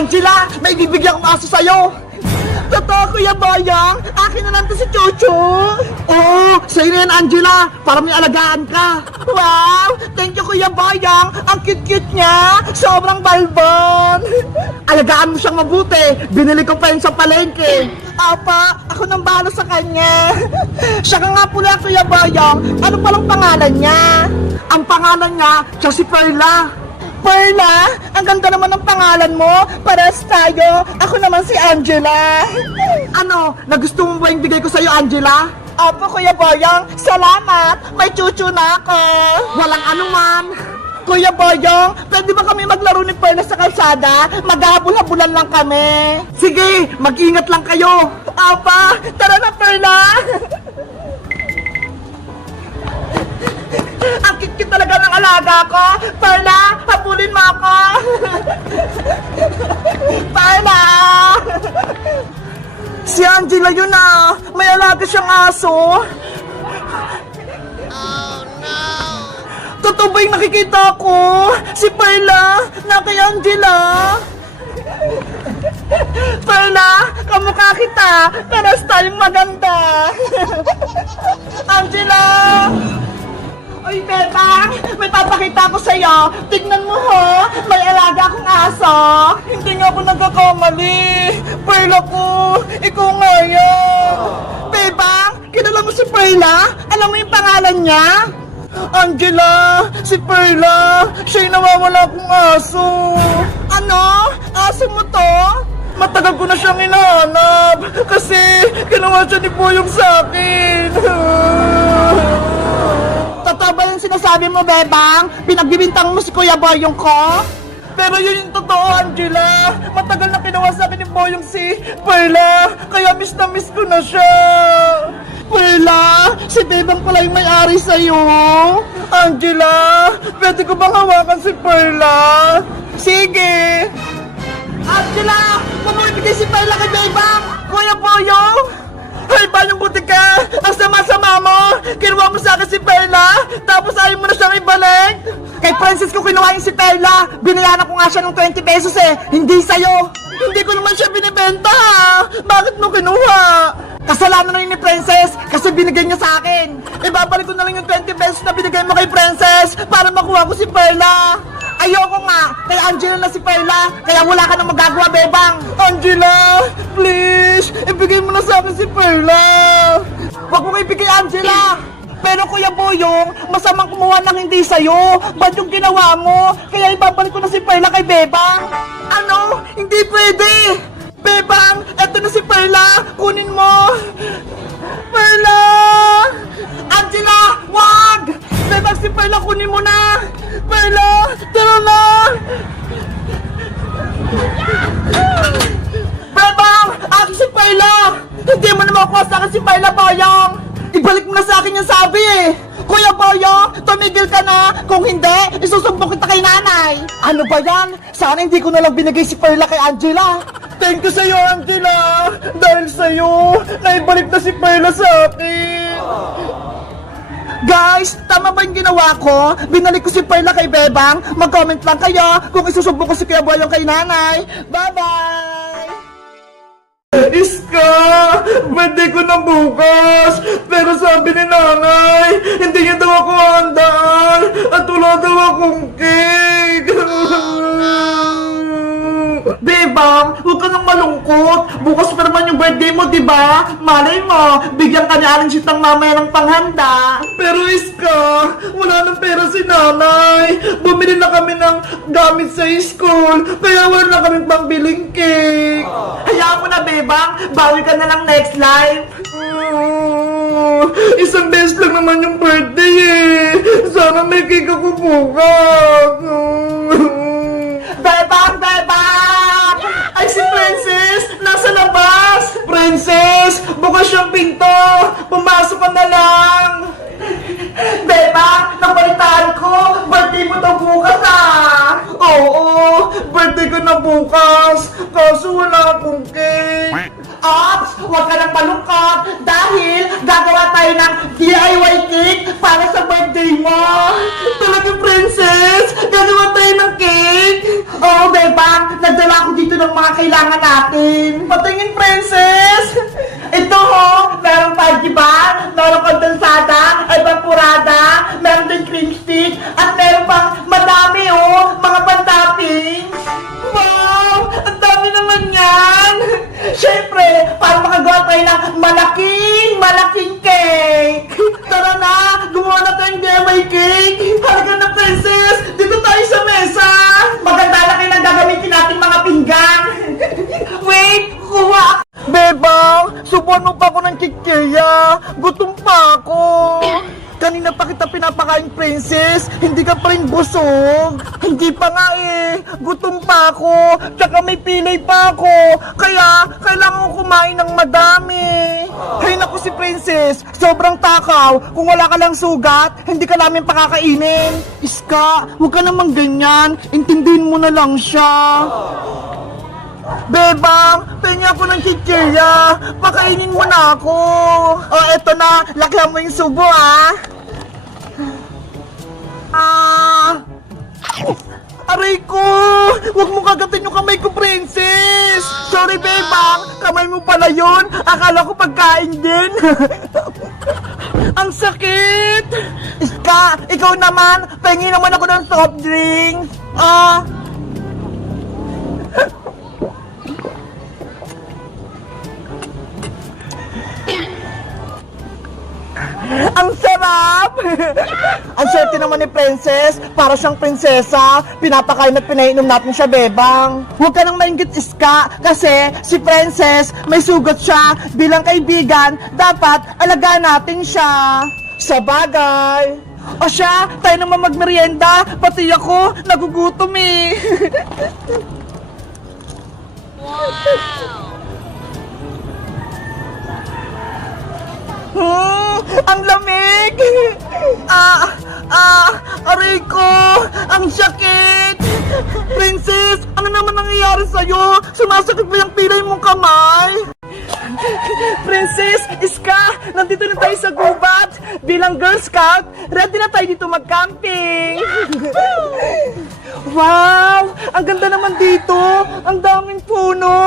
Angela, may bibigyan kong aso sa'yo. Totoo, Kuya Boyong? Akin na lang to si Chuchu. Oo, sa'yo na yan, Angela. Para may alagaan ka. Wow! Thank you, Kuya Boyong. Ang cute-cute niya. Sobrang balbon. Alagaan mo siyang mabuti. Binili ko pa yun sa palengke. Apa, ako nang bahala sa kanya. Siya ka nga pula, Kuya Boyong. Ano palang pangalan niya? Ang pangalan niya, siya si Perla. Perla, ang ganda naman ng pangalan mo. Pares tayo. Ako naman si Angela. Ano, nagustuhan mo ba yung bigay ko sa'yo, Angela? Opo, Kuya Boyong. Salamat. May chuchu na ako. Walang anuman. Kuya Boyong, pwede ba kami maglaro ni Perla sa kalsada? Maghahabol-habulan lang kami. Sige, mag-ingat lang kayo. Opa, tara na, Perla. Ang cute talaga ng alaga ko. Perla, habulin mo ako. Perla! Si Angela yun ah. May alaga siyang aso. Oh no! Totoo ba yung nakikita ko? Si Perla na kay Angela. Perla, kamukha kita. Paras tayong maganda. Angela! Uy, Bebang! May papakita ko sa'yo! Tignan mo ho! May alaga akong aso! Hindi nga ako nagkakamali! Perla ko! Ikaw nga yan! Bebang! Kilala mo si Perla? Alam mo yung pangalan niya? Angela! Si Perla! Siya yung nawawala akong aso! Ano? Aso mo to? Matagal ko na siyang hinahanap! Kasi ginawa siya ni Boyong sa akin! Totoo ba yung sinasabi mo, Bebang? Pinagbibintang mo si Kuya Boyong ko? Pero yun yung totoo, Angela. Matagal na kinuha sa akin ni Boyong si Perla. Kaya miss na miss ko na siya. Perla, si Bebang pala yung may-ari sa'yo. Angela, pwede ko bang hawakan si Perla? Sige. Angela, mamibigay si Perla kay Bebang. Kuya Boyong. Ay, Bayong Butika! Ang sama-sama mo! Kinuha mo sa akin si Perla, tapos ayaw mo na siyang ibalik! Kay Princess ko kinuha yung si Perla! Binayaran ko nga siya ng 20 pesos eh! Hindi sa'yo! Hindi ko naman siya binibenta ha! Bakit mo kinuha? Kasalanan na yun ni Princess kasi binigay niya sa akin! Ibabalik ko na lang yung 20 pesos na binigay mo kay Princess para makuha ko si Perla! Ayoko nga, kay Angela na si Perla, kaya wala ka nang magagawa, Bebang. Angela, please, ibigay mo na sa akin si Perla. Huwag mo ibigay, Angela. Pero Kuya Boyong, masamang kumuha ng hindi sa'yo. Ba't yung ginawa mo? Kaya ibabalik ko na si Perla kay Bebang. Ano? Hindi pwede. Bebang, eto na si Perla. Kunin mo. Perla! Angela, wag! Bebang, si Perla, kunin mo na. Perla, tara na! Bebang, akin si Perla! Hindi mo na makuha sa akin si Perla, Boyong! Ibalik mo na sa akin yung sabi eh! Kuya Boyong, tumigil ka na! Kung hindi, isusumbong kita kay nanay! Ano ba yan? Sana hindi ko na lang binigay si Perla kay Angela! Thank you sa'yo, Angela! Dahil sa'yo, naibalik na si Perla sa akin! Guys, tama ba yung ginawa ko? Binalik ko si Perla kay Bebang. Mag-comment lang kayo kung isusumbong ko si Kuya Boyong kay nanay. Bye-bye! Iska! Pwede ko na bukas! Pero sabi ni nanay, hindi niya daw ako handaan at wala daw akong cake! Bebang, huwag ka nang malungkot. Bukas pa naman yung birthday mo, diba? Malay mo, bigyan ka ni Aling Sitang mamaya ng panghanda. Pero Iska, wala nang pera si nanay. Bumili na kami ng gamit sa school, kaya wala na kaming pambiling cake. Hayaan mo na, Bebang. Bawi ka na lang next life. Isang beses lang naman yung birthday eh. Sana may cake ako bukas. Bebang! Bebang! Ay, si Princess! Nasa labas! Princess! Bukas yung pinto! Pumasok ka na lang! Bebang! Nabalitaan ko! Birthday mo to bukas ah! Oo! Birthday ko na bukas! Kaso wala akong cake! Ops! Huwag ka nang malungkot dahil gagawa tayo ng DIY cake para sa birthday mo! Talaga, princess! Gagawa tayo ng cake! Oo, bebang! Nagdala ako dito ng mga kailangan natin! Patingin, princess! Ito ho! Merong pagiban, merong kondensada, evaporada, meron din cream stick, at meron pang madami oh! Mga pantoppings! Wow! Ang dami naman yan! Siyempre, para makagawa tayo ng malaking cake! Tara na! Gumawa na tayong DIY cake! Halika na, princess! Dito tayo sa mesa! Maganda na kayo ng gagamitin natin mga pinggan! Wait! Kuha! Bebang! Subuan mo pa ako ng kikaya! Gutom pa ako! Kanina pa kita pinapakain, princess. Hindi ka pa rin busog. Hindi pa nga eh. Gutom pa ako. Tsaka may pilay pa ako. Kaya, kailangan ko kumain ng madami. Hay naku si princess. Sobrang takaw. Kung wala ka lang sugat, hindi ka namin pakakainin. Iska, huwag ka namang ganyan. Intindihin mo na lang siya. Bebang, pengi ako ng chichirya. Pakainin mo na ako. O, eto na. Lakyan mo yung subo, ah. Aray ko! Huwag mo kagatin yung kamay ko, princess! Sorry, Bebang. Kamay mo pala yun. Akala ko pagkain din. Ang sakit! Iska, ikaw naman. Pengi naman ako ng soft drink. Ang sarap! Ang swerte naman ni Princess. Para siyang prinsesa. Pinapakain at pinainom natin siya, Bebang. Huwag ka nang maingit, Iska. Kasi si Princess, may sugat siya. Bilang kaibigan, dapat alagaan natin siya. Sa bagay. O siya, tayo naman magmerienda. Pati ako, nagugutom eh. Ang lamig! Aray ko! Ang sakit! Princess, ano naman nangyayari sa'yo? Sumasakit ba yung pilay mong kamay? Princess, Iska, nandito na tayo sa gubat. Bilang Girl Scout, ready na tayo dito mag-camping. Wow! Ang ganda naman dito! Ang daming puno!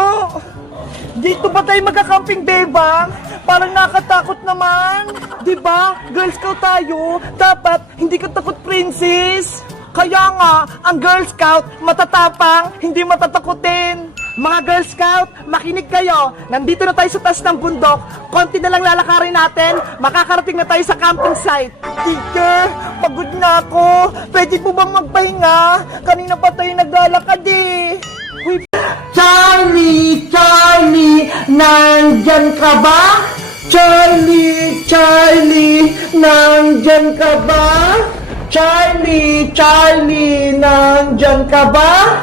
Dito ba tayo magka-camping, Bebang? Parang nakatakot naman. Diba? Girl Scout tayo. Dapat hindi ka takot, princess. Kaya nga, ang Girl Scout matatapang, hindi matatakutin. Mga Girl Scout, makinig kayo. Nandito na tayo sa taas ng bundok. Konti na lang lalakarin natin. Makakarating na tayo sa camping site. Teacher, pagod na ako. Pwede po bang magpahinga? Kanina pa tayo naglalakad eh. Uy, Charlie, nandyan ka ba? Charlie, nandyan ka ba? Charlie, nandyan ka ba?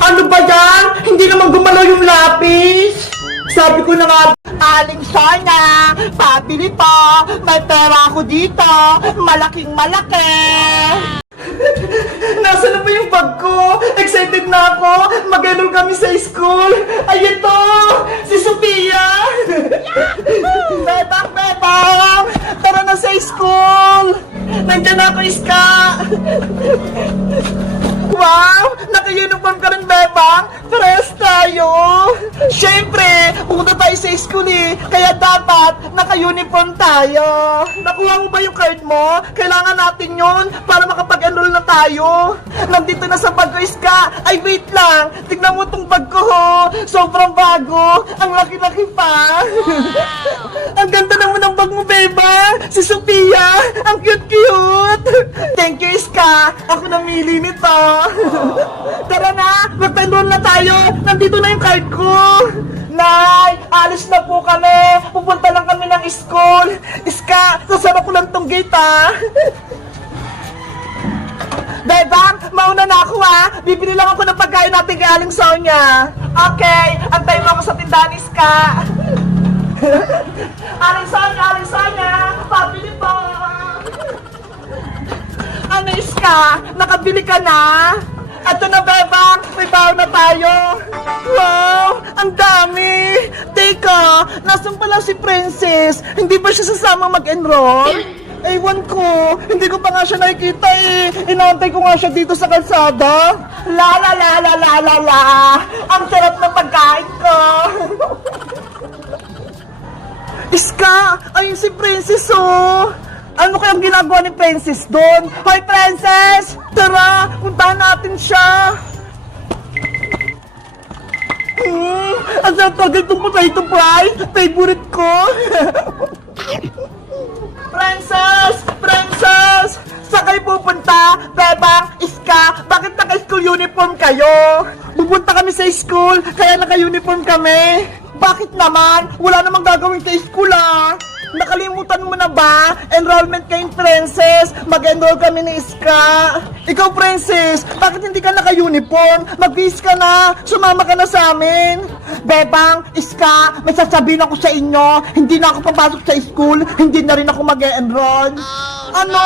Ano ba yan? Hindi naman gumalaw yung lapis. Sabi ko na nga, Aling Sonia, pabili pa. May pera ako dito. Malaking malaki. Nasaan na ba yung bag ko? Excited na ako! Mag-enroll kami sa school! Ay, ito! Si Sophia! Bebang! Tara na sa school! Nandiyan na ako, Iska! Wow! Naka-uniform ka rin, Bebang! Parehas tayo! Siyempre, pupunta tayo sa school eh! Kaya dapat naka-uniform tayo! Nakuha mo ba yung card mo? Kailangan natin yun para makapag-enroll na tayo! Nandito na sa bag ko, Iska! Ay, wait lang! Tignan mo tong bag ko, ho! Sobrang bago! Ang laki-laki pa! Ang ganda naman ng bag mo, Beba! Si Sophia! Ang cute-cute! Thank you, Iska! Ako namili nito! Tara na! Mag-enroll na tayo! Nandito na yung card ko! Nay! Alis na po kami! Pupunta lang kami ng school! Iska! Sasara ko lang tong gate, ha! Bebang! Mauna na ako, ha! Bibili lang ako ng pagkain natin kay Aling Sonia! Okay! Antay mo ako sa tindahan, Iska! Aling Sonia! Pabili po! Ano, Iska? Nakabili ka na? Ito na, Bebang! May baon na tayo! Wow! Ang dami! Teka, nasan pala si Princess? Hindi ba siya sasama mag-enroll? Ewan ko, hindi ko pa nga siya nakikita eh. Inaantay ko nga siya dito sa kalsada. La la la la la la la. Ang sarap ng pagkain ko. Iska, ayun si Princess oh. Ano kayang ginagawa ni Princess doon? Hoy Princess! Tara, puntahan natin siya. Ang sarap talaga itong potato fry. Favorite ko. Princess! Princess! Saan kayo pupunta? Bebang, Iska, bakit naka-school uniform kayo? Pupunta kami sa school, kaya naka-uniform kami. Bakit naman? Wala namang gagawin sa school ah. Nakalimutan mo na ba? Enrollment kayong Princess. Mag-enroll kami ni Iska. Ikaw, Princess, bakit hindi ka naka-uniform? Mag-bis ka na. Sumama ka na sa amin. Bebang, Iska, may sasabihin ako sa inyo. Hindi na ako papasok sa school. Hindi na rin ako mag-enroll. Ano?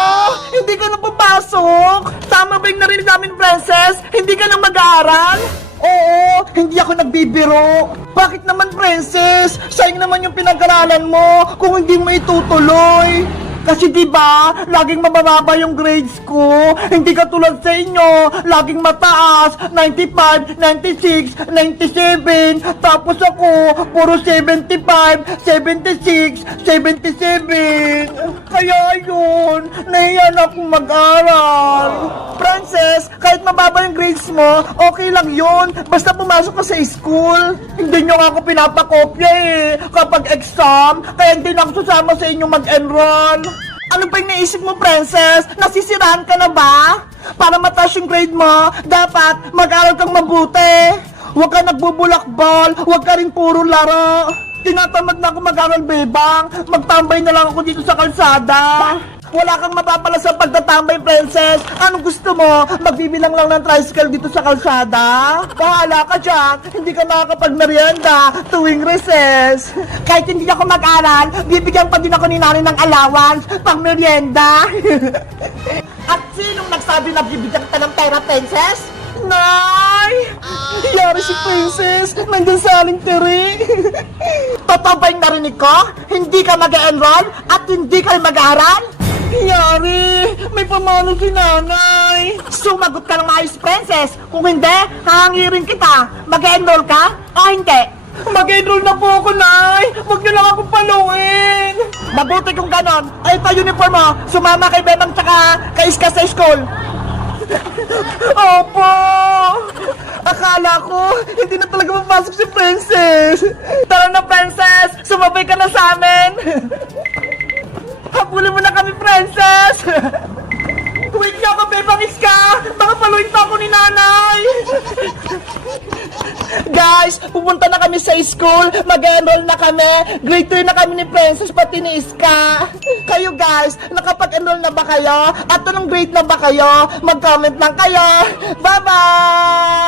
Hindi ka na papasok? Tama ba yung narinig namin, Princess? Hindi ka na mag-aaral? Oo, hindi ako nagbibiro. Bakit naman, Princess? Sayang naman yung pinag-aralan mo kung hindi mo itutuloy. Kasi diba, laging mababa yung grades ko. Hindi katulad sa inyo, laging mataas. 95, 96, 97. Tapos ako, puro 75, 76, 77. Kaya yun, nahiya na akong mag-aral. Princess, kahit mababa yung grades mo, okay lang yun. Basta pumasok ka sa school. Hindi nyo nga ako pinapakopya eh, kapag exam. Kaya hindi na ako sasama sa inyo mag-enroll. Ano ba yung naisip mo, Princess? Nasisiraan ka na ba? Para mataas yung grade mo, dapat mag-aral kang mabuti. Huwag ka nagbubulakbol, huwag ka rin puro laro. Tinatamad na ako mag-aral, Bebang. Magtambay na lang ako dito sa kalsada. Wala kang mapapala sa pagtatambay, Princess. Anong gusto mo? Magbibilang lang ng tricycle dito sa kalsada? Bahala ka dyan. Hindi ka makakapag-merienda tuwing recess. Kahit hindi ako mag-aral, bibigyan pa din ako ni nanay ng allowance pang merienda. At sinong nagsabi na bibigyan ka ng pera, Princess? Nay! Yari si Princess. Nandun sa aling tiri. Totoo ba yung narinig ko? Hindi ka mag-enroll at hindi ka mag-aaral? Yari, may pamano si nanay. Sumagot ka ng maayos, Princess. Kung hindi, hahangirin kita. Mag-enroll ka o hindi? Mag-enroll na po ako, Nay. Huwag niyo lang akong paluin. Mabuti kung ganon. Ay, ito uniform mo. Sumama kay Bebang tsaka kay Iska sa school. Opo. Akala ko, hindi na talaga mapasok si Princess. Tara na, Princess. Sumabay ka na sa amin. Habulin mo na kami, Princess! Wait nga ka, Bebang Iska! Baka paluin pa ako ni nanay! Guys, pupunta na kami sa school. Mag-enroll na kami. Grade 3 na kami ni Princess, pati ni Iska. Kayo guys, nakapag-enroll na ba kayo? At anong grade na ba kayo? Mag-comment lang kayo. Bye-bye!